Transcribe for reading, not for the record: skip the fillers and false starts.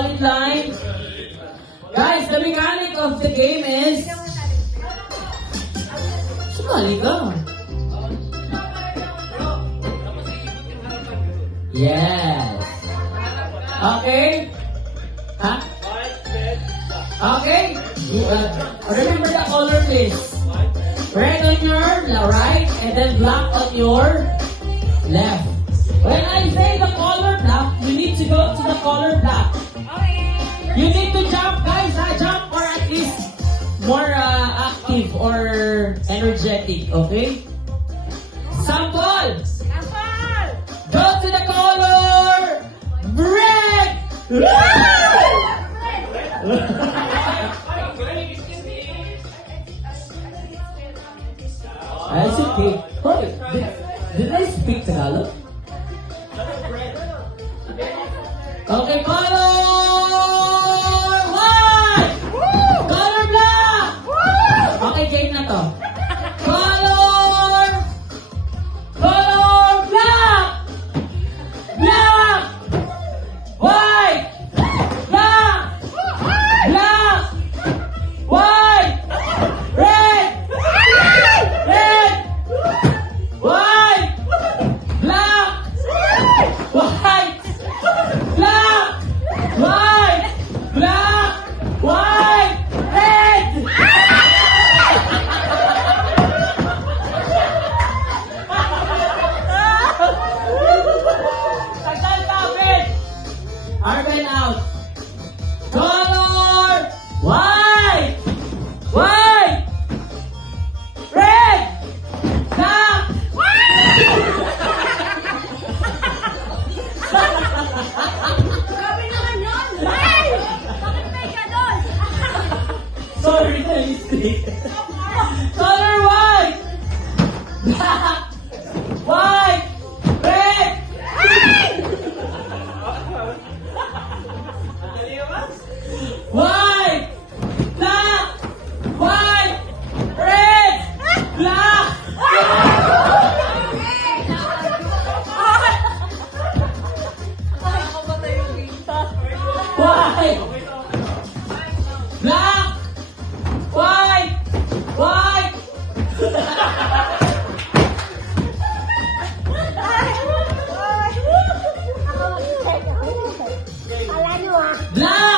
solid line. Guys, the mechanic of the game is... Sumali ka. Yes. Okay? Huh? Okay? Remember the color, please. Red on your right, and then black on your left. When I say the color black, you need to go to the color black. You need to jump, guys. Jump or at least more active or energetic, okay? Sample! Go to the color red! That's okay. Hoy, did I speak Tagalog? Okay, color white! Color black! Okay, game na to. Color black! Black! White! Black! Black! White! Red! Red! White! Black! White! Black! White! Black! White! Red! Tagal kapit! Arben out! Color! White! White! Red! Black! Grabe naman yun! Hey! Bakit may ganon? Sorry, na-mistake. Color white! Black! White! Red! White! Black! White! Red! Black! White! Black! White! White! Kala nyo ah. Black!